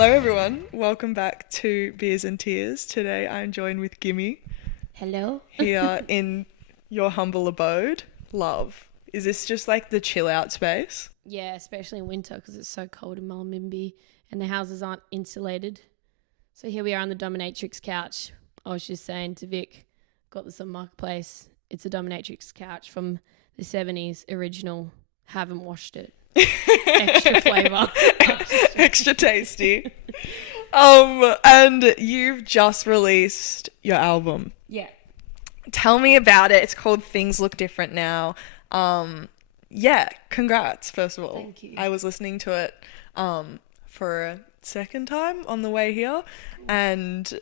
Hello everyone, welcome back to Beers and Tears. Today I'm joined with Gimmy Hello. here in your humble abode. Love. Is this just like the chill out space? Yeah, especially in winter because it's so cold in Mullumbimby and the houses aren't insulated. So here we are on the dominatrix couch. I was just saying to Vic, got this on Marketplace. It's a dominatrix couch from the 70s, original. Haven't washed it. Extra flavour. Extra tasty. And you've just released your album. Yeah. Tell me about it. It's called Things Look Different Now. Yeah, congrats, first of all. Thank you. I was listening to it for a second time on the way here, and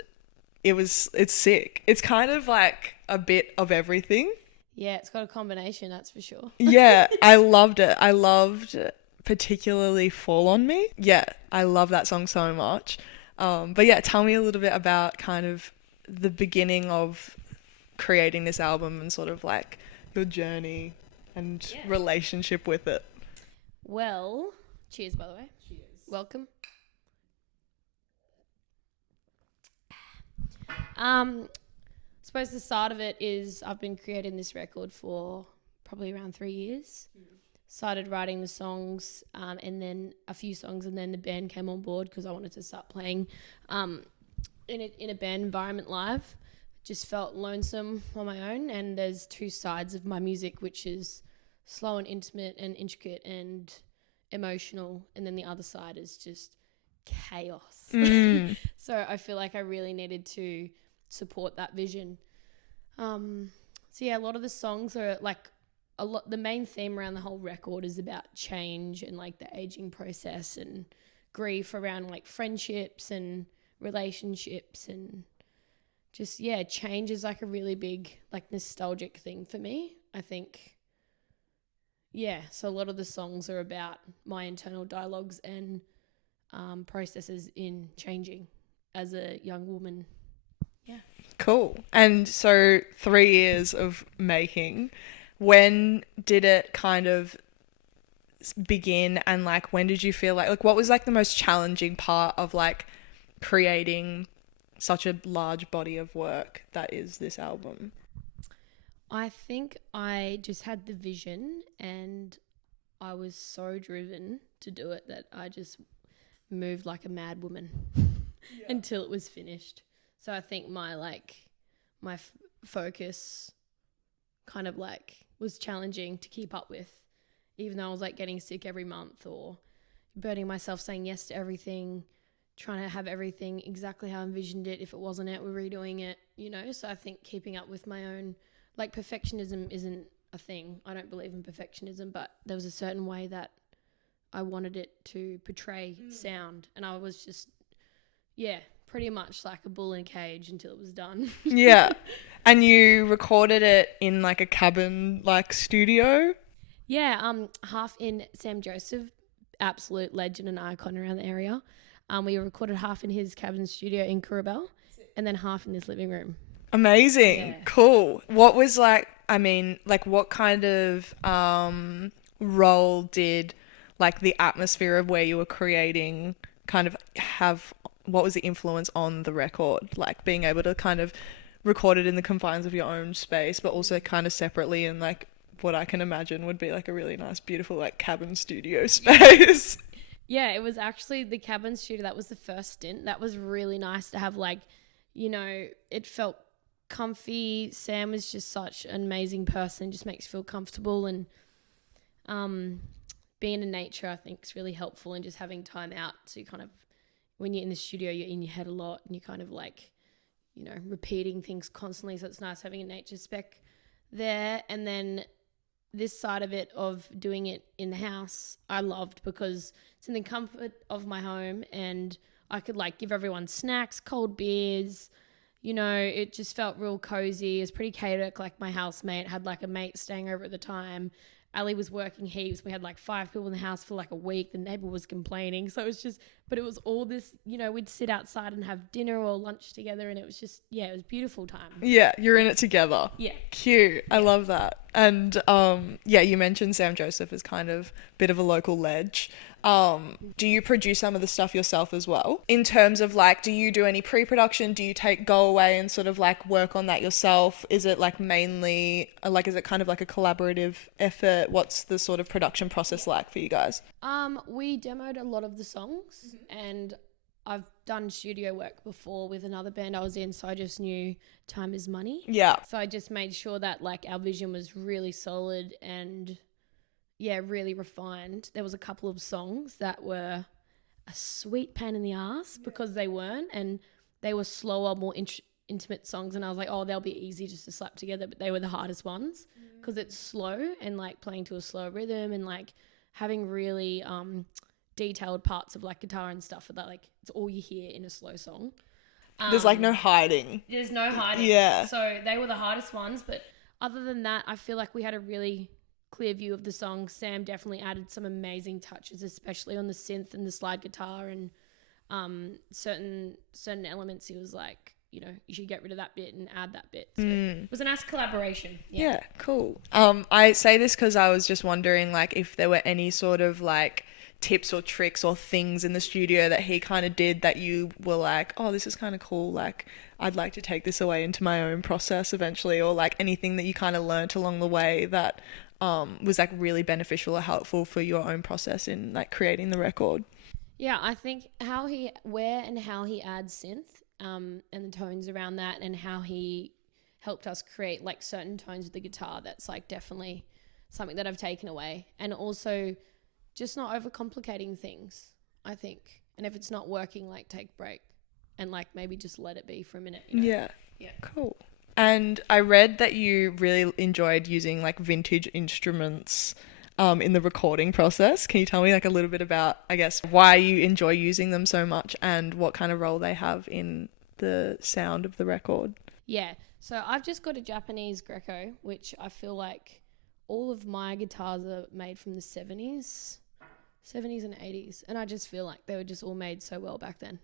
it's sick. It's kind of like a bit of everything. Yeah, it's got a combination, that's for sure. Yeah, I loved it. I loved particularly Fall On Me. Yeah, I love that song so much. But yeah, tell me a little bit about kind of the beginning of creating this album and sort of like your journey and relationship with it. Well, cheers, by the way. Cheers. Welcome. Suppose the start of it is I've been creating this record for probably around 3 years. Started writing the songs and then a few songs, and then the band came on board because I wanted to start playing in a band environment live. Just felt lonesome on my own, and there's two sides of my music, which is slow and intimate and intricate and emotional, and then the other side is just chaos. So I feel like I really needed to support that vision. So yeah, a lot of the songs are like the main theme around the whole record is about change and like the aging process and grief around like friendships and relationships, and just change is like a really big like nostalgic thing for me, I think. So a lot of the songs are about my internal dialogues and processes in changing as a young woman. Cool. And so 3 years of making, when did it kind of begin, and like when did you feel like what was like the most challenging part of like creating such a large body of work that is this album? I think I just had the vision and I was so driven to do it that I just moved like a mad woman until it was finished. So I think my focus kind of like was challenging to keep up with, even though I was like getting sick every month or burning myself, saying yes to everything, trying to have everything exactly how I envisioned it. If it wasn't it, we're redoing it, So I think keeping up with my own, like, perfectionism isn't a thing. I don't believe in perfectionism, but there was a certain way that I wanted it to portray sound, and I was just, pretty much like a bull in a cage until it was done. Yeah. And you recorded it in like a cabin like studio? Yeah, half in Sam Joseph, absolute legend and icon around the area. We recorded half in his cabin studio in Currabell and then half in this living room. Amazing. Yeah. Cool. What was like, what kind of role did like the atmosphere of where you were creating kind of have, what was the influence on the record? Like being able to kind of record it in the confines of your own space, but also kind of separately in like what I can imagine would be like a really nice, beautiful like cabin studio space. Yeah, it was actually the cabin studio. That was the first stint. That was really nice to have, like, it felt comfy. Sam was just such an amazing person, just makes you feel comfortable, and being in nature I think is really helpful, and just having time out to kind of, when you're in the studio you're in your head a lot and you're kind of like, repeating things constantly, so it's nice having a nature spec there. And then this side of it of doing it in the house I loved because it's in the comfort of my home, and I could like give everyone snacks, cold beers, it just felt real cozy. It was pretty chaotic. Like my housemate had like a mate staying over at the time. Ali was working heaps. We had like 5 people in the house for like a week. The neighbor was complaining. So it was just, but it was all this, we'd sit outside and have dinner or lunch together, and it was just, it was a beautiful time. Yeah, you're in it together. Yeah. Cute. I love that. And you mentioned Sam Joseph as kind of a bit of a local ledge. Do you produce some of the stuff yourself as well? In terms of like, do you do any pre-production? Do you go away and sort of like work on that yourself? Is it like mainly like, is it kind of like a collaborative effort? What's the sort of production process like for you guys? We demoed a lot of the songs, and I've done studio work before with another band I was in, so I just knew time is money. Yeah. So I just made sure that like our vision was really solid and really refined. There was a couple of songs that were a sweet pain in the ass because they weren't, and they were slower, more intimate songs, and I was like, oh, they'll be easy just to slap together, but they were the hardest ones because it's slow and like playing to a slow rhythm and like having really detailed parts of like guitar and stuff that like it's all you hear in a slow song. There's like no hiding. There's no hiding. Yeah. So they were the hardest ones, but other than that, I feel like we had a really clear view of the song. Sam definitely added some amazing touches, especially on the synth and the slide guitar and certain elements. He was like, you know, you should get rid of that bit and add that bit. So it was a nice collaboration. Yeah, cool. I say this because I was just wondering like if there were any sort of like tips or tricks or things in the studio that he kind of did that you were like, oh, this is kind of cool, like I'd like to take this away into my own process eventually, or like anything that you kind of learnt along the way that was like really beneficial or helpful for your own process in like creating the record. Yeah, I think where and how he adds synth and the tones around that, and how he helped us create like certain tones with the guitar, that's like definitely something that I've taken away. And also just not overcomplicating things, I think. And if it's not working, like take a break and like maybe just let it be for a minute. You know? Yeah. Cool. And I read that you really enjoyed using like vintage instruments in the recording process. Can you tell me like a little bit about, I guess, why you enjoy using them so much and what kind of role they have in the sound of the record? Yeah. So I've just got a Japanese Greco, which I feel like all of my guitars are made from the 70s and 80s. And I just feel like they were just all made so well back then.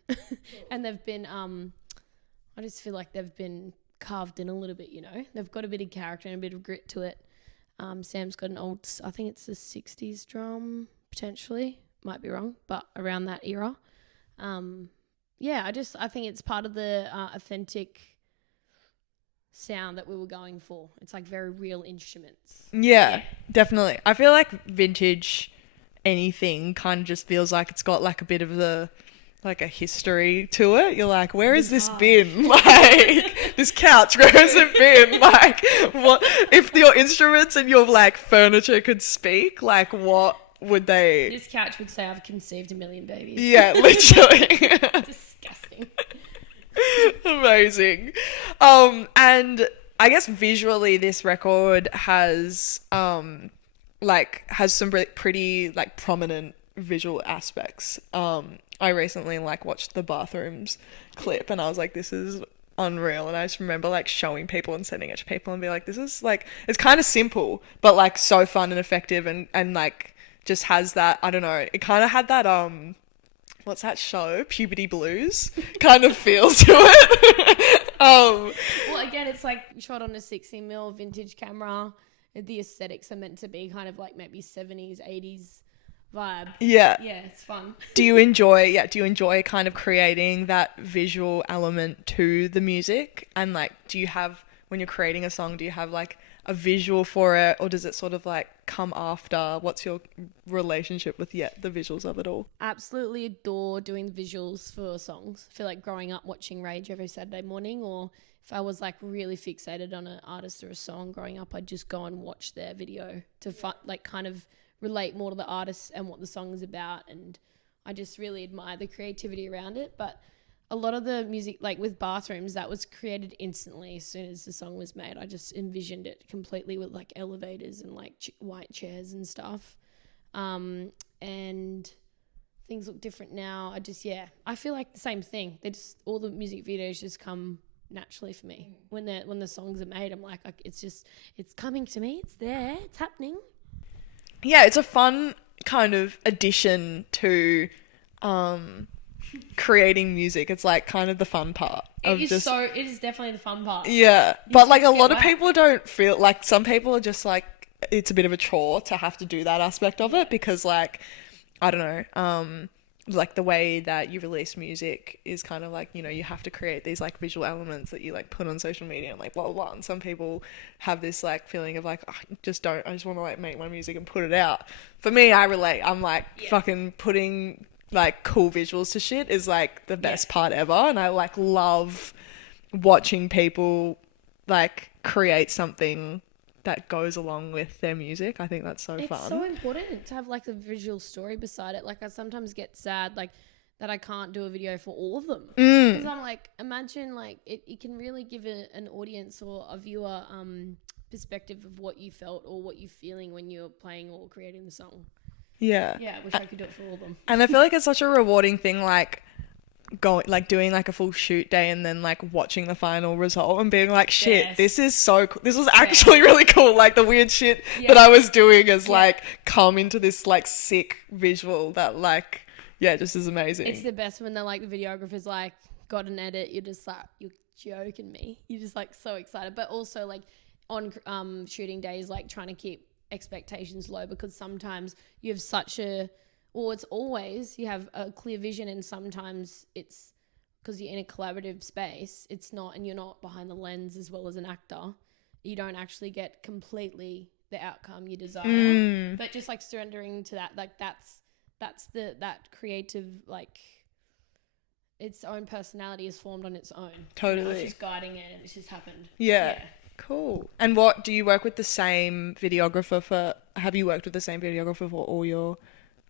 And they've been, I just feel like they've been carved in a little bit, you know. They've got a bit of character and a bit of grit to it. Sam's got an old, I think it's the 60s drum, potentially. Might be wrong, but around that era. I think it's part of the authentic sound that we were going for. It's like very real instruments. Yeah, definitely. I feel like vintage anything kind of just feels like it's got like a bit of a history to it. You're like, where has this been? Like, this couch, where has it been? Like, what if your instruments and your like furniture could speak? Like, what would they? This couch would say, I've conceived a million babies. Yeah, literally. Disgusting. Amazing. And I guess visually this record has some pretty like prominent visual aspects. I recently like watched the Bathrooms clip and I was like, this is unreal. And I just remember like showing people and sending it to people and be like, this is like, it's kind of simple but like so fun and effective and like just has that, I don't know, it kind of had that what's that show, Puberty Blues kind of feel to it. Well, again, it's like shot on a 60mm vintage camera. The aesthetics are meant to be kind of like maybe 70s 80s vibe. Yeah, it's fun. Do you enjoy kind of creating that visual element to the music? And like, do you have, when you're creating a song, do you have like a visual for it, or does it sort of like come after? What's your relationship with the visuals of it all? Absolutely adore doing visuals for songs. I feel like growing up watching Rage every Saturday morning, or if I was like really fixated on an artist or a song growing up, I'd just go and watch their video to like kind of relate more to the artist and what the song is about. And I just really admire the creativity around it. But a lot of the music, like with Bathrooms, that was created instantly as soon as the song was made. I just envisioned it completely with like elevators and like white chairs and stuff. And things look different now. I feel like the same thing. All the music videos just come naturally for me. When the songs are made, I'm like, it's coming to me. It's there. It's happening. Yeah, it's a fun kind of addition to creating music. It's like kind of the fun part. It is definitely the fun part. Yeah, but like a lot of people don't feel like, some people are just like, it's a bit of a chore to have to do that aspect of it, because like I don't know, like the way that you release music is kind of like, you know, you have to create these like visual elements that you like put on social media and like blah blah blah. And some people have this like feeling of like, "Oh, I just want to like make my music and put it out." For me, I relate. I'm like fucking putting like cool visuals to shit is like the best part ever, and I like love watching people like create something that goes along with their music. I think that's so fun. It's so important to have like a visual story beside it. Like I sometimes get sad like that I can't do a video for all of them. Because I'm like, imagine like it can really give an audience or a viewer perspective of what you felt or what you're feeling when you're playing or creating the song. Yeah. Yeah, I wish I could do it for all of them. And I feel like it's such a rewarding thing, like going like doing like a full shoot day and then like watching the final result and being like, shit, this is so cool. This was actually really cool. Like the weird shit that I was doing has like come into this like sick visual that like just is amazing. It's the best when they're like the videographer's like got an edit, you're just like, you're joking me. You're just like so excited. But also like on shooting days, like trying to keep expectations low, because sometimes you have such a, or it's always you have a clear vision, and sometimes it's because you're in a collaborative space, it's not, and you're not behind the lens as well as an actor, you don't actually get completely the outcome you desire. But just like surrendering to that, like that's that creative, like its own personality is formed on its own. Totally. You know, it's just guiding it and it's just happened. Yeah. Cool. And what do you work with the same videographer for? Have you worked with the same videographer for all your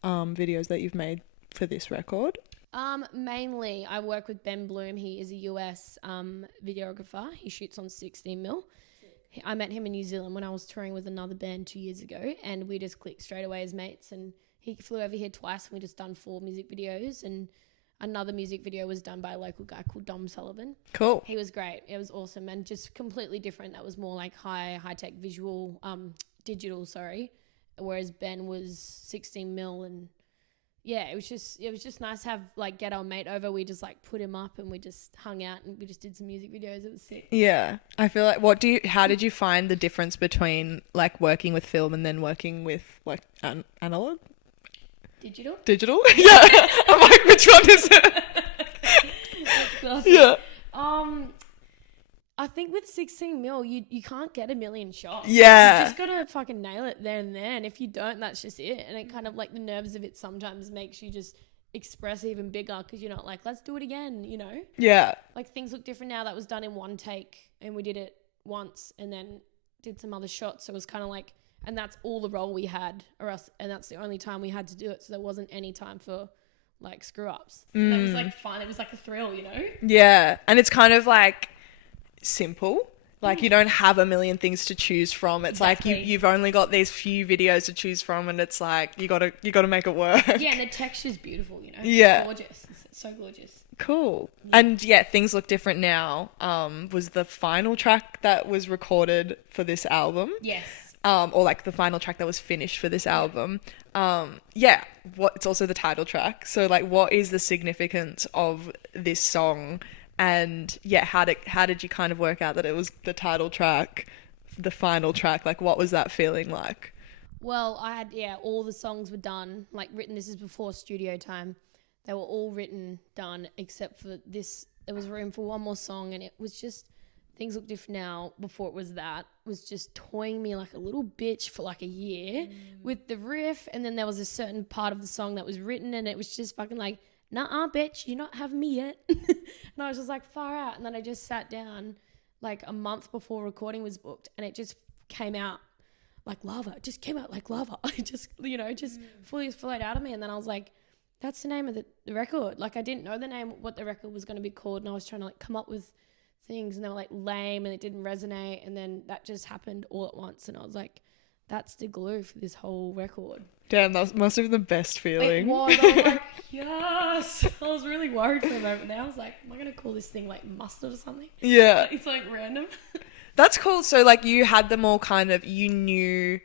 videos that you've made for this record? Mainly I work with Ben Bloom. He is a US videographer. He shoots on 16mm. I met him in New Zealand when I was touring with another band 2 years ago, and we just clicked straight away as mates, and he flew over here twice and we just done 4 music videos, and another music video was done by a local guy called Dom Sullivan. Cool. He was great. It was awesome and just completely different. That was more like high-tech visual, digital, sorry. Whereas Ben was 16mm, and yeah, it was just nice to have like get our mate over. We just like put him up and we just hung out and we just did some music videos. It was sick. Yeah. I feel like how did you find the difference between like working with film and then working with like analog? Digital? Yeah. I'm like, which one is it? That's classic. Yeah. I think with 16mm, you can't get a million shots. Yeah. You just gotta fucking nail it there and there. And if you don't, that's just it. And it kind of like the nerves of it sometimes makes you just express even bigger, because you're not like, let's do it again, you know? Yeah. Like things look different now. That was done in one take and we did it once and then did some other shots. So it was kind of like, and that's all the role we had, and that's the only time we had to do it. So there wasn't any time for like screw ups. And it was like fun. It was like a thrill, you know? Yeah. And it's kind of like simple. Like you don't have a million things to choose from. It's like you've only got these few videos to choose from, and it's like you gotta make it work. Yeah, and the texture's beautiful, you know? Yeah. It's gorgeous. It's so gorgeous. Cool. Yeah. And yeah, things look different now. Was the final track that was recorded for this album? Yes. Or like the final track that was finished for this album. It's also the title track. So like, what is the significance of this song? And yeah, how did you kind of work out that it was the title track, the final track? Like, what was that feeling like? Well, I had, all the songs were done, like written. This is before studio time. They were all written, done, except for this. There was room for one more song, and it was just, Things Look Different Now, before it was that, was just toying me like a little bitch for like a year with the riff. And then there was a certain part of the song that was written, and it was just fucking like, nah, bitch, you're not having me yet. And I was just like, far out. And then I just sat down like a month before recording was booked, and it just came out like lava. It just came out like lava. I just, fully flowed out of me. And then I was like, that's the name of the record. Like I didn't know the name, what the record was going to be called. And I was trying to like come up with things, and they were like lame and it didn't resonate. And then that just happened all at once. And I was like, that's the glue for this whole record. Damn, that must have been the best feeling. It was. I was like, yes. I was really worried for a moment there. I was like, am I going to call this thing like mustard or something? Yeah. It's like random. That's cool. So like you had them all kind of, you knew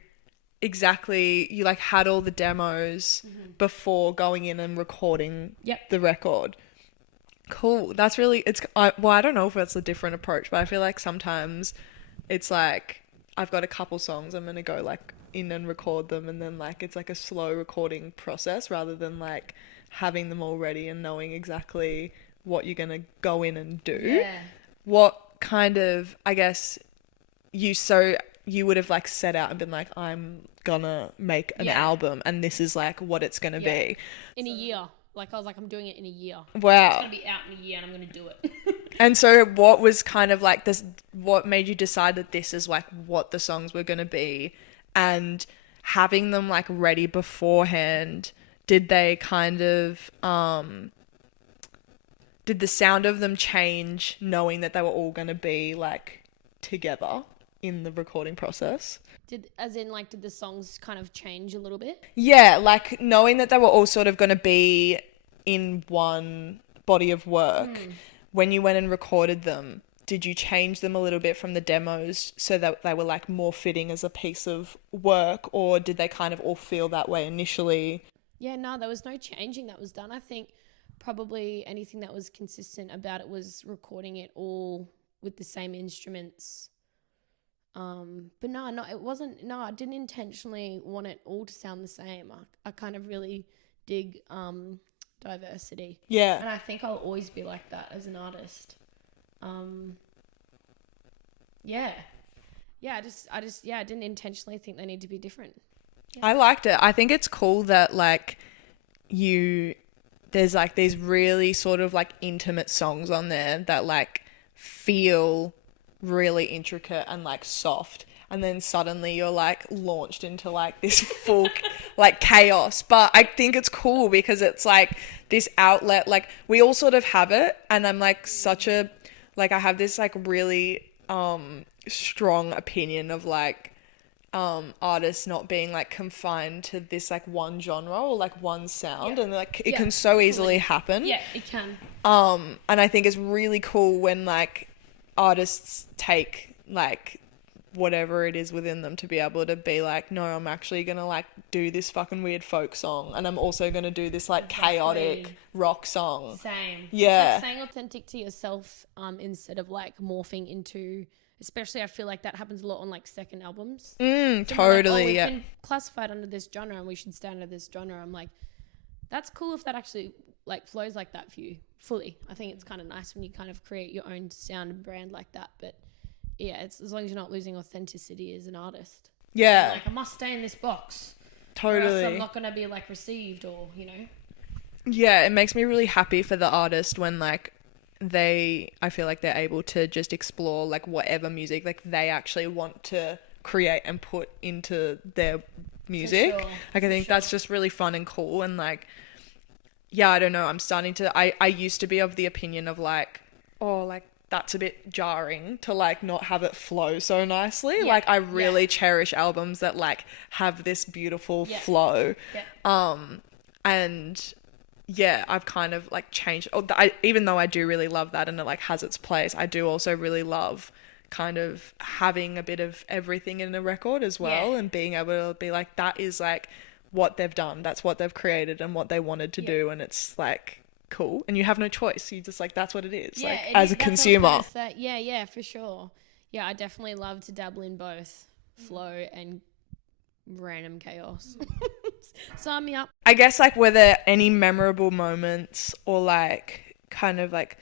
exactly, you like had all the demos before going in and recording the record. Cool. That's really, I don't know if it's a different approach, but I feel like sometimes it's like, I've got a couple songs, I'm going to go like in and record them, and then like it's like a slow recording process rather than like having them all ready and knowing exactly what you're going to go in and do. Yeah. What kind of, I guess, you would have like set out and been like, I'm gonna make an album and this is like what it's gonna be. In a year. Like I was like, I'm doing it in a year. Wow. It's gonna be out in a year and I'm gonna do it. And so what was kind of like this, what made you decide that this is like what the songs were gonna be, and having them like ready beforehand, did they kind of did the sound of them change knowing that they were all gonna be like together in the recording process? Did the songs kind of change a little bit? Yeah, like knowing that they were all sort of going to be in one body of work, when you went and recorded them, did you change them a little bit from the demos so that they were like more fitting as a piece of work, or did they kind of all feel that way initially? Yeah, no, there was no changing that was done. I think probably anything that was consistent about it was recording it all with the same instruments. But it wasn't, I didn't intentionally want it all to sound the same. I kind of really dig diversity. Yeah. And I think I'll always be like that as an artist. Yeah. Yeah, I didn't intentionally think they need to be different. Yeah. I liked it. I think it's cool that like there's like these really sort of like intimate songs on there that like feel really intricate and like soft, and then suddenly you're like launched into like this full like chaos. But I think it's cool because it's like this outlet, like we all sort of have it, and I'm like I have this like really strong opinion of like artists not being like confined to this like one genre or like one sound, and like it can so easily happen. Yeah, it can. And I think it's really cool when like artists take like whatever it is within them to be able to be like, no, I'm actually gonna like do this fucking weird folk song, and I'm also gonna do this like chaotic rock song. Same. Yeah. It's like staying authentic to yourself, instead of like morphing into, especially I feel like that happens a lot on like second albums. Totally. We can classify it under this genre and we should stay under this genre. I'm like, that's cool if that actually like flows like that for you fully. I think it's kind of nice when you kind of create your own sound and brand like that. But yeah, it's as long as you're not losing authenticity as an artist. Yeah. Like I must stay in this box. Totally. Or else I'm not going to be like received, or, you know. Yeah, it makes me really happy for the artist when like I feel like they're able to just explore like whatever music like they actually want to create and put into their music. For sure. Like I think that's just really fun and cool, and like, yeah, I don't know, I'm starting to, I used to be of the opinion of like, oh, like that's a bit jarring to like not have it flow so nicely. Like I really cherish albums that like have this beautiful flow. And yeah, I've kind of like changed, even though I do really love that and it like has its place, I do also really love kind of having a bit of everything in a record as well, and being able to be like, that is like what they've done, that's what they've created and what they wanted to do, and it's like cool, and you have no choice, you just like, that's what it is, like as a consumer. Yeah, for sure. Yeah, I definitely love to dabble in both flow and random chaos. Sign me up. I guess like, were there any memorable moments or like kind of like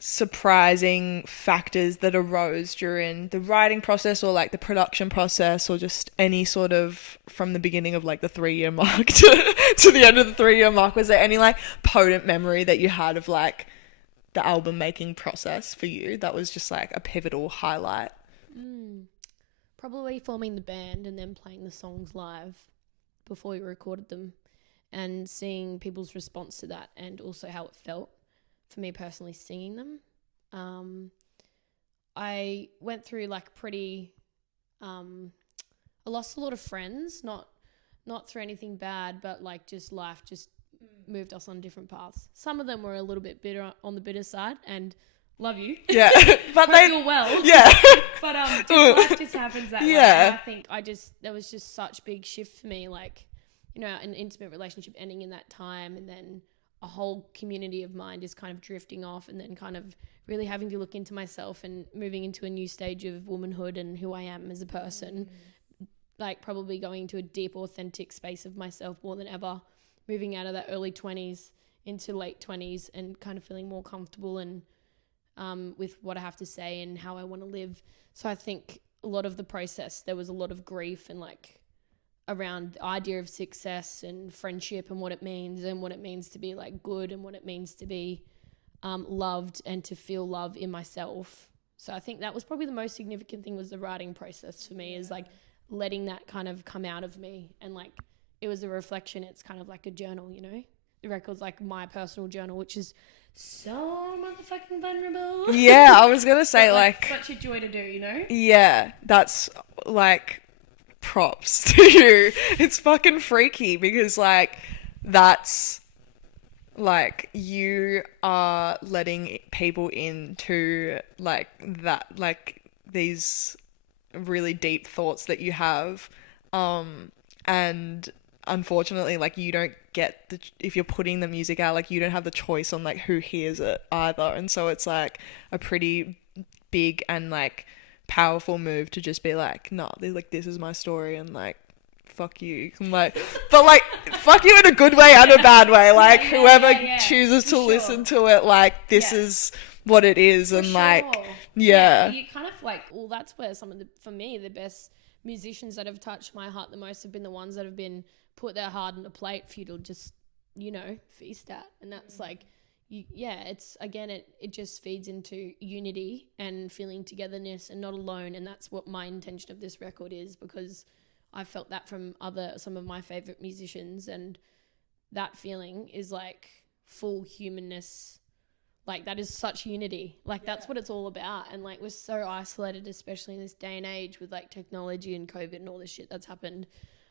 surprising factors that arose during the writing process or like the production process, or just any sort of, from the beginning of like the 3-year mark to the end of the 3-year mark? Was there any like potent memory that you had of like the album making process for you that was just like a pivotal highlight? Probably forming the band and then playing the songs live before we recorded them, and seeing people's response to that, and also how it felt for me personally singing them. I went through like pretty, I lost a lot of friends, not through anything bad, but like just life just moved us on different paths. Some of them were a little bit bitter, on the bitter side, and love you. Yeah. But they feel well. Yeah. But life just happens that way. And I think there was just such big shift for me, like, you know, an intimate relationship ending in that time, and then a whole community of mine just kind of drifting off, and then kind of really having to look into myself and moving into a new stage of womanhood and who I am as a person. like probably going to a deep, authentic space of myself more than ever, moving out of that early 20s into late 20s and kind of feeling more comfortable and with what I have to say and how I want to live. So I think a lot of the process, there was a lot of grief and like around the idea of success and friendship and what it means to be like good and what it means to be loved and to feel love in myself. So I think that was probably the most significant thing, was the writing process for me, is like letting that kind of come out of me. And like it was a reflection. It's kind of like a journal, you know? The record's like my personal journal, which is so motherfucking vulnerable. Yeah, I was gonna say like such a joy to do, you know? Yeah, that's like props to you. It's fucking freaky because like that's like you are letting people into like that, like these really deep thoughts that you have, and unfortunately like you don't get the, if you're putting the music out, like you don't have the choice on like who hears it either, and so it's like a pretty big and like powerful move to just be like, no, like this is my story and like fuck you. I'm like, but like fuck you in a good way and a bad way, like whoever chooses to listen to it, like this is what it is. And like you kind of like, well, that's where some of the, for me, the best musicians that have touched my heart the most have been the ones that have been put their heart on a plate for you to just, you know, feast at. And that's like it's again, it just feeds into unity and feeling togetherness and not alone. And that's what my intention of this record is, because I felt that from some of my favorite musicians, and that feeling is like full humanness. Like that is such unity. Like that's what it's all about. And like we're so isolated, especially in this day and age with like technology and COVID and all this shit that's happened.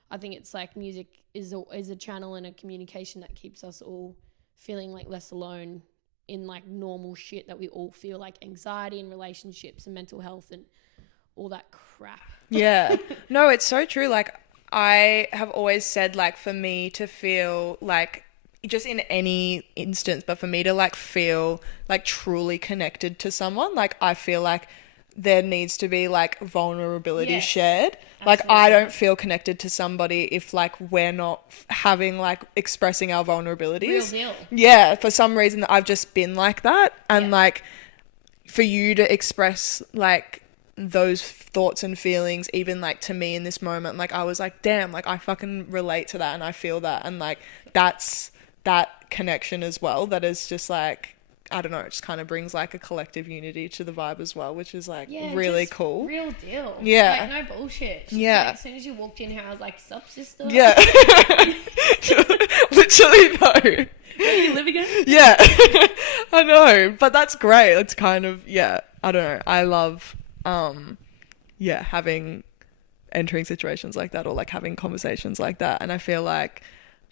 I think it's like music is a channel and a communication that keeps us all feeling like less alone in like normal shit that we all feel, like anxiety and relationships and mental health and all that crap. Yeah. No, it's so true. Like I have always said, like for me to feel like, just in any instance, but for me to like feel like truly connected to someone, like I feel like there needs to be like vulnerability shared. Like I don't feel connected to somebody if like we're not having like expressing our vulnerabilities. Real deal. Yeah, for some reason I've just been like that, and like for you to express like those thoughts and feelings, even like to me in this moment, like I was like, damn, like I fucking relate to that and I feel that, and like that's that connection as well, that is just like, I don't know, it just kind of brings like a collective unity to the vibe as well, which is like really cool. Real deal. Yeah. Like no bullshit. She's like, as soon as you walked in here, I was like, sup, sister? Yeah. Literally though. Where do you live again? Yeah. I know. But that's great. It's kind of, I don't know. I love, entering situations like that, or like having conversations like that. And I feel like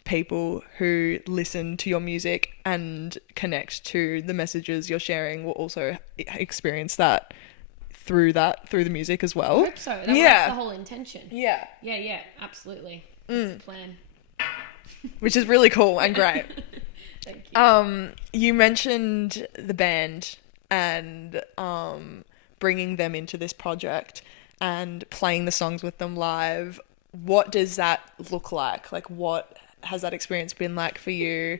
people who listen to your music and connect to the messages you're sharing will also experience that through the music as well. I hope so. That's the whole intention. Yeah, absolutely. That's the plan. Which is really cool and great. Thank you. You mentioned the band and bringing them into this project and playing the songs with them live. What does that look like? Like, what has that experience been like for you?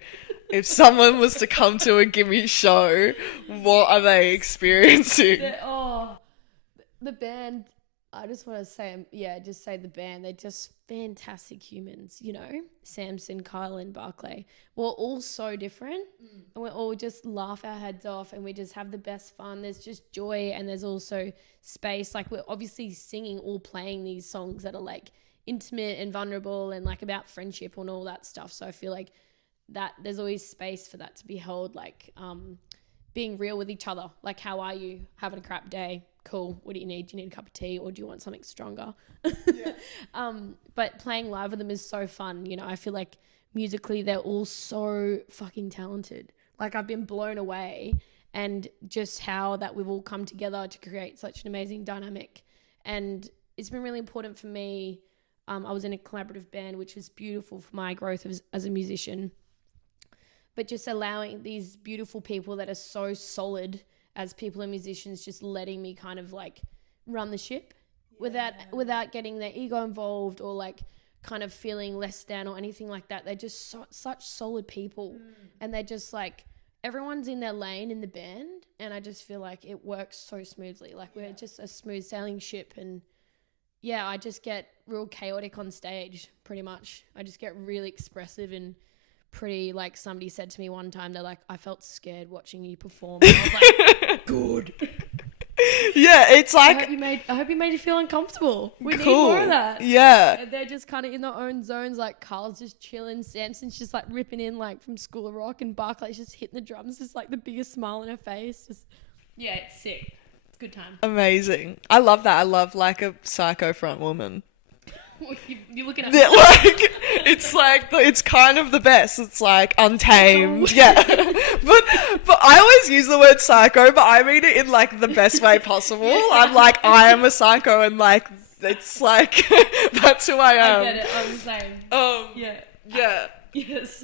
If someone was to come to a Gimme show, what are they experiencing? The band, I just want to say, just say the band. They're just fantastic humans, you know? Samson, Kyle and Barclay. We're all so different, and we all just laugh our heads off, and we just have the best fun. There's just joy, and there's also space. Like, we're obviously singing or playing these songs that are like intimate and vulnerable and like about friendship and all that stuff. So I feel like that there's always space for that to be held, like being real with each other. Like, how are you? Having a crap day? Cool. What do you need? Do you need a cup of tea, or do you want something stronger? But playing live with them is so fun. You know, I feel like musically they're all so fucking talented. Like, I've been blown away, and just how that we've all come together to create such an amazing dynamic. And it's been really important for me. I was in a collaborative band, which was beautiful for my growth as a musician. But just allowing these beautiful people that are so solid as people and musicians, just letting me kind of like run the ship without getting their ego involved or like kind of feeling less than or anything like that. They're just such solid people, and they're just like, everyone's in their lane in the band, and I just feel like it works so smoothly. Like we're just a smooth sailing ship, and yeah, I just get real chaotic on stage pretty much. I just get really expressive and pretty, like somebody said to me one time, they're like, I felt scared watching you perform. And I was like, good. Yeah, it's like, I hope you made you feel uncomfortable. We need cool. more of that. Yeah. And they're just kind of in their own zones. Like Carl's just chilling, Samson's just like ripping in like from School of Rock, and Barclay's just hitting the drums, just like the biggest smile on her face. Just yeah, it's sick. It's a good time. Amazing. I love that. I love like a psycho front woman. You're looking at Yeah, like it's like it's kind of the best. It's like untamed, yeah. but I always use the word psycho, but I mean it in like the best way possible. I'm like, I am a psycho, and like it's like that's who I am. I get it. I'm the same. Yeah. Yes.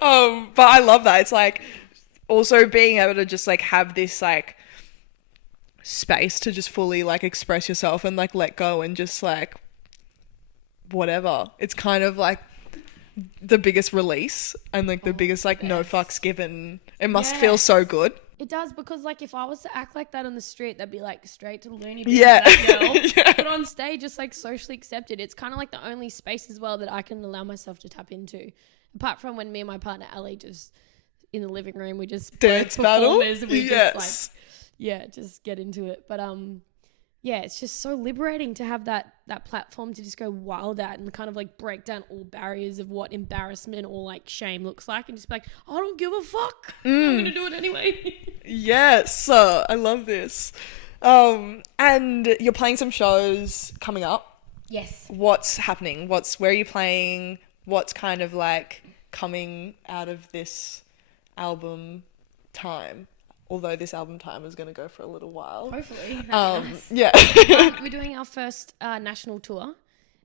But I love that. It's like also being able to just like have this like space to just fully like express yourself and like let go and just like whatever. It's kind of like the biggest release and like the biggest like no fucks given. It must feel so good. It does, because like if I was to act like that on the street, that'd be like straight to loony bin. Yeah. That girl. Yeah. But on stage, it's like socially accepted. It's kind of like the only space as well that I can allow myself to tap into. Apart from when me and my partner Ali just in the living room, we just Dance battle. And we Yes. just like just get into it. But yeah, it's just so liberating to have that platform to just go wild at and kind of like break down all barriers of what embarrassment or like shame looks like, and just be like, I don't give a fuck. I'm gonna do it anyway. Yes, I love this. And you're playing some shows coming up. Yes. What's happening? Where are you playing? What's kind of like coming out of this album time? Although this album time is going to go for a little while. Hopefully. Nice. Yeah. We're doing our first national tour,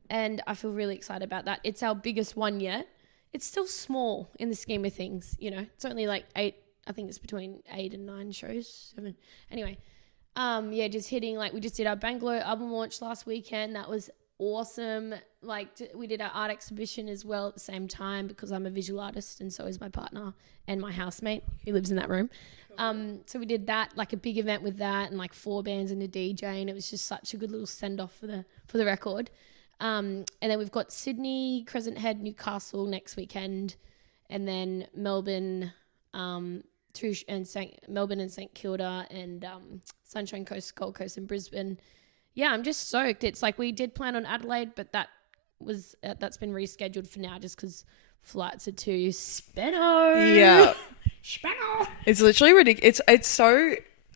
and I feel really excited about that. It's our biggest one yet. It's still small in the scheme of things, you know. It's only like 8, I think it's between 8 and 9 shows. 7. Anyway, just hitting, like we just did our Bangalore album launch last weekend. That was awesome. Like we did our art exhibition as well at the same time, because I'm a visual artist and so is my partner and my housemate who lives in that room. So we did that, like a big event with that, and like 4 bands and a DJ, and it was just such a good little send off for the record. And then we've got Sydney, Crescent Head, Newcastle next weekend, and then Melbourne, Melbourne and St Kilda, and Sunshine Coast, Gold Coast, and Brisbane. Yeah, I'm just stoked. It's like we did plan on Adelaide, but that's been rescheduled for now just because flights are too spenno. Yeah. Spenno. It's literally ridiculous. It's so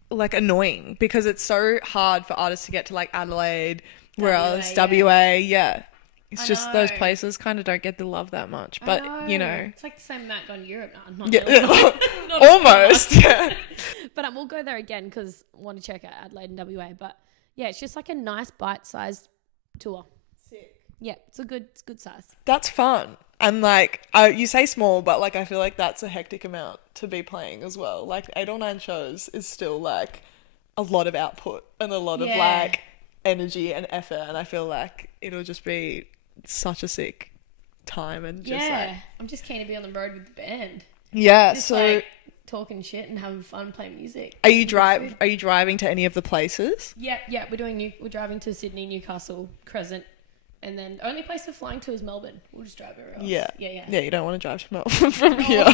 like annoying because it's so hard for artists to get to like Adelaide, where else WA, yeah. It's just those places kind of don't get the love that much, but you know. It's like the same Mac on Europe now. Yeah, almost. Yeah. But we'll go there again because I want to check out Adelaide and WA. But yeah, it's just like a nice bite-sized tour. Sick. Yeah, it's good size. That's fun. And like, you say small, but like I feel like that's a hectic amount to be playing as well. Like 8 or 9 shows is still like a lot of output and a lot of like energy and effort. And I feel like it'll just be such a sick time and just like, I'm just keen to be on the road with the band. Yeah, just so like talking shit and having fun playing music. Are you driving to any of the places? Yeah, we're driving to Sydney, Newcastle, Crescent. And then the only place we're flying to is Melbourne. We'll just drive everywhere else. Yeah, you don't want to drive to Melbourne from here.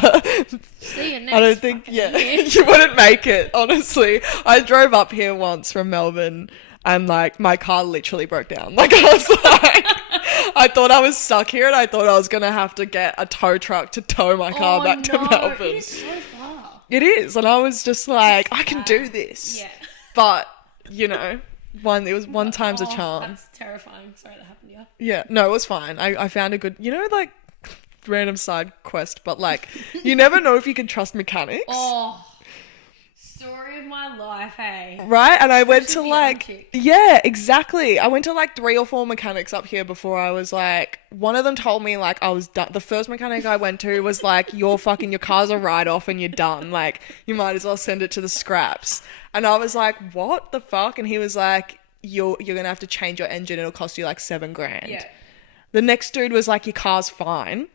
See you next. I don't think, you wouldn't make it, honestly. I drove up here once from Melbourne and like my car literally broke down. Like I was like, I thought I was stuck here and I thought I was going to have to get a tow truck to tow my car back to Melbourne. It is so far. It is. And I was just like, I can do this. Yeah. But, you know. One time's a charm. That's terrifying. Sorry that happened to you. Yeah, no, it was fine. I found a good, you know, like random side quest, but like you never know if you can trust mechanics. Oh, story of my life, hey. Right? And I went to like, yeah, exactly. I went to like 3 or 4 mechanics up here before I was like, one of them told me like I was done. The first mechanic I went to was like, your car's a write-off and you're done. Like, you might as well send it to the scraps. And I was like, what the fuck? And he was like, you're gonna have to change your engine. It'll cost you like $7,000. Yeah. The next dude was like, your car's fine.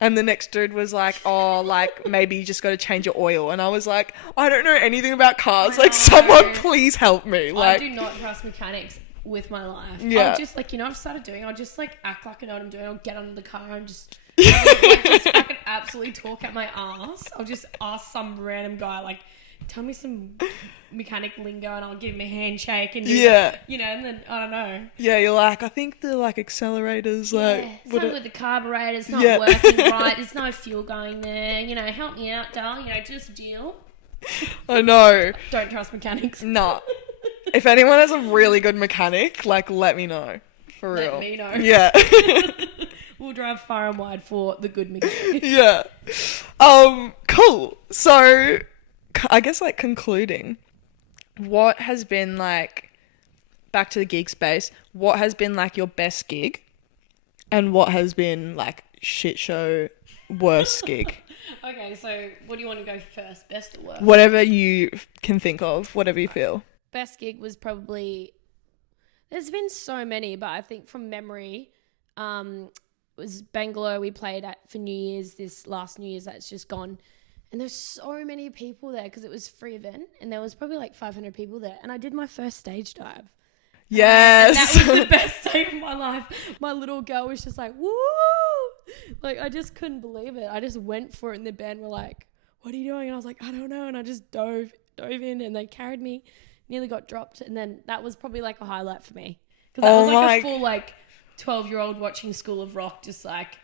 And the next dude was like, oh, like, maybe you just got to change your oil. And I was like, I don't know anything about cars. Like, someone please help me. Like, I do not trust mechanics with my life. Yeah. I'll just, like, you know, I've started doing, I'll just, like, act like I know what I'm doing. I'll get under the car and just, like, just fucking absolutely talk at my ass. I'll just ask some random guy, like, tell me some mechanic lingo and I'll give him a handshake and you know, and then I don't know. Yeah, you're like, I think the like accelerators like something with the carburetor, it's not working right, there's no fuel going there, you know, help me out, darling, you know, just deal. I know. Don't trust mechanics. Nah. If anyone has a really good mechanic, like let me know. For real. Let me know. Yeah. We'll drive far and wide for the good mechanic. Yeah. Cool. So I guess like concluding, what has been like, back to the gig space, what has been like your best gig and what has been like shit show worst gig? Okay, so what do you want to go first, best or worst? Whatever you can think of, whatever you feel. Best gig was probably, there's been so many, but I think from memory, it was Bangalore we played at for New Year's, this last New Year's that's just gone. And there's so many people there because it was a free event and there was probably like 500 people there. And I did my first stage dive. Yes. And that was the best day of my life. My little girl was just like, woo! Like, I just couldn't believe it. I just went for it and the band were like, what are you doing? And I was like, I don't know. And I just dove in and they carried me, nearly got dropped. And then that was probably like a highlight for me. Because that was like a full like 12-year-old watching School of Rock, just like,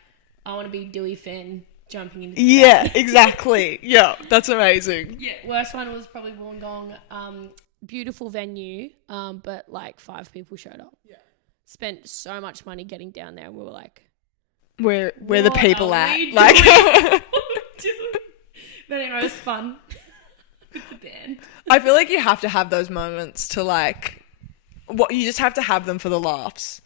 I want to be Dewey Finn. Jumping into yeah, exactly. Yeah, that's amazing. Yeah, worst one was probably Wollongong. Beautiful venue, but like 5 people showed up. Yeah, spent so much money getting down there, and we were like, "Where the people at?" Like, but anyway, it was fun with the band. I feel like you have to have those moments to like, you just have to have them for the laughs.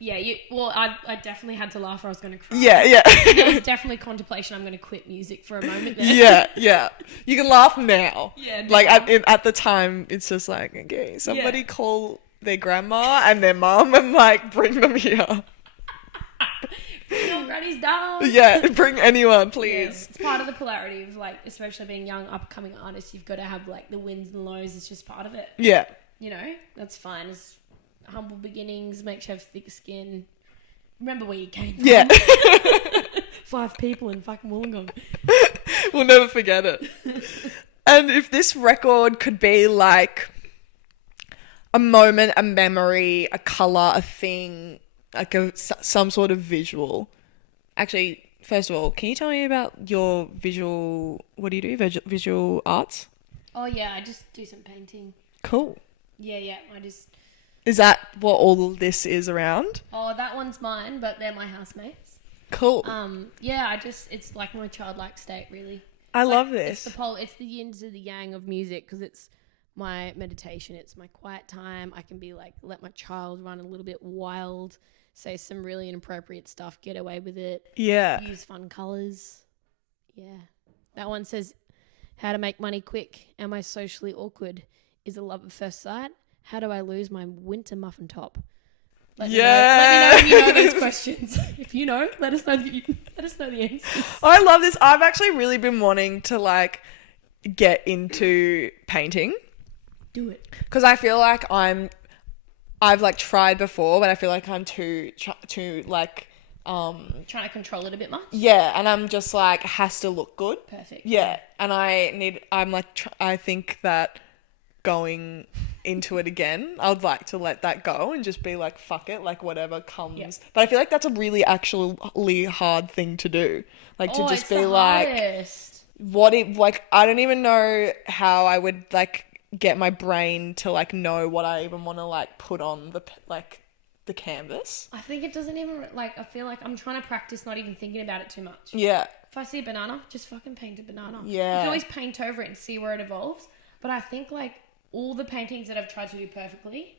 Yeah, I definitely had to laugh or I was going to cry. Yeah. There was definitely contemplation. I'm going to quit music for a moment there. Yeah. You can laugh now. Yeah. Now. Like at the time, it's just like, okay, somebody call their grandma and their mum and like bring them here. Bring your grannies down. Yeah, bring anyone, please. Yeah, it's part of the polarity of like, especially being young, upcoming artists, you've got to have like the wins and lows. It's just part of it. Yeah. You know, that's fine. It's humble beginnings, makes you have thick skin. Remember where you came from. Yeah. 5 people in fucking Wollongong. We'll never forget it. And if this record could be like a moment, a memory, a colour, a thing, like some sort of visual. Actually, first of all, can you tell me about your visual, what do you do, visual arts? Oh yeah, I just do some painting. Cool. Yeah, Is that what all of this is around? Oh, that one's mine, but they're my housemates. Cool. Yeah, it's like my childlike state, really. I love this. It's the yin to the yang of music because it's my meditation. It's my quiet time. I can be like, let my child run a little bit wild, say some really inappropriate stuff, get away with it. Yeah. Use fun colours. Yeah. That one says, how to make money quick. Am I socially awkward? Is it love at first sight? How do I lose my winter muffin top? Let me know if you know those questions. If you know, let us know the answers. I love this. I've actually really been wanting to like get into painting. Do it. Because I feel like I've like tried before, but I feel like I'm too like trying to control it a bit much. Yeah, and I'm just like, it has to look good. Perfect. Yeah, and I think that going into it again, I would like to let that go and just be like, fuck it, like whatever comes. Yep. But I feel like that's a really actually hard thing to do. Like to just be like, hardest. I don't even know how I would like get my brain to like know what I even want to like put on the canvas. I think it doesn't even like, I feel like I'm trying to practice not even thinking about it too much. Yeah. If I see a banana, just fucking paint a banana. Yeah. You can always paint over it and see where it evolves. But I think like all the paintings that I've tried to do perfectly,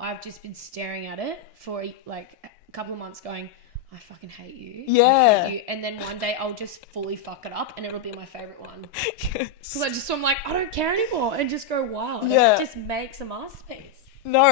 I've just been staring at it for like a couple of months going, I fucking hate you. Yeah. I hate you. And then one day I'll just fully fuck it up and it'll be my favourite one. Yes. Because I'm like, I don't care anymore and just go wild. Yeah. It just makes a masterpiece. No,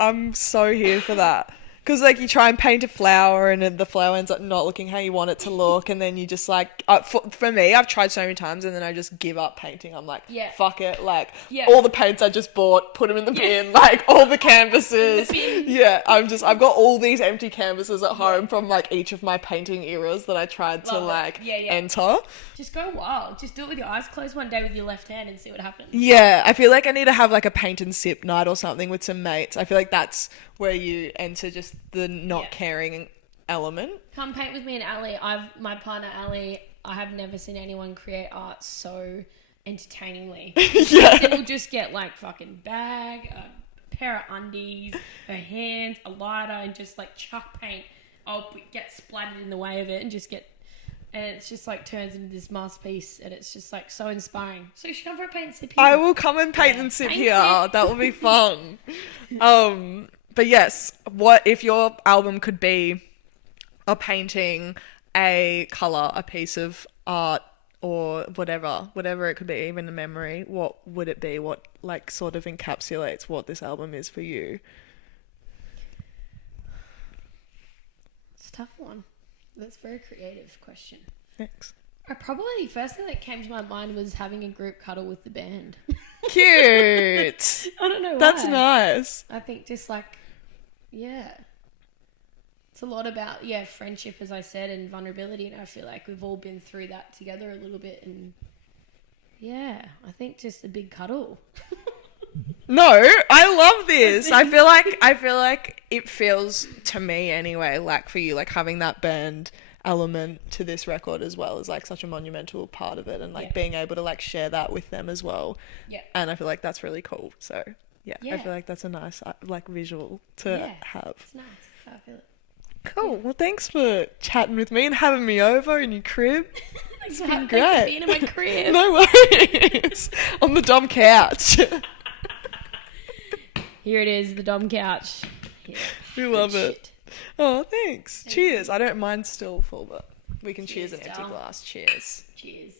I'm so here for that. Because, like, you try and paint a flower and then the flower ends up not looking how you want it to look. And then you just, like, for me, I've tried so many times and then I just give up painting. I'm like, Yeah. fuck it. Like, Yeah. all the paints I just bought, put them in the bin. Like, all the canvases. Yeah, I've got all these empty canvases at home from, like, each of my painting eras that I tried to, Love it. like, Yeah. enter. Just go wild. Just do it with your eyes closed one day with your left hand and see what happens. Yeah, I feel like I need to have like a paint and sip night or something with some mates. I feel like that's where you enter just the not caring element. Come paint with me and Ali. My partner Ali, I have never seen anyone create art so entertainingly. Yeah. We'll just get like fucking bag, a pair of undies, her hands, a lighter, and just like chuck paint. I'll get splattered in the way of it and just get... And it's just like turns into this masterpiece, and it's just like so inspiring. So you should come for a paint and sip here. I will come and paint and sip here. That will be fun. But yes, what if your album could be a painting, a colour, a piece of art, or whatever it could be, even a memory, what would it be? What like sort of encapsulates what this album is for you? It's a tough one. That's a very creative question. Thanks. Probably the first thing that came to my mind was having a group cuddle with the band. Cute. I don't know why. That's nice. I think just like, yeah. It's a lot about, friendship, as I said, and vulnerability. And I feel like we've all been through that together a little bit. And yeah, I think just a big cuddle. No, I love this. I feel like it feels to me anyway, like for you, like having that band element to this record as well is like such a monumental part of it, and like being able to like share that with them as well. Yeah. And I feel like that's really cool. So yeah. I feel like that's a nice like visual to have. It's nice. That's how I feel it. Cool. Well, thanks for chatting with me and having me over in your crib. It's been great. great. For being in my crib. No worries. On the dumb couch. Here it is, the Dom couch. Yeah. We love it. Oh, thanks. Cheers. I don't mind still full, but we can cheers an empty glass. Cheers. Cheers.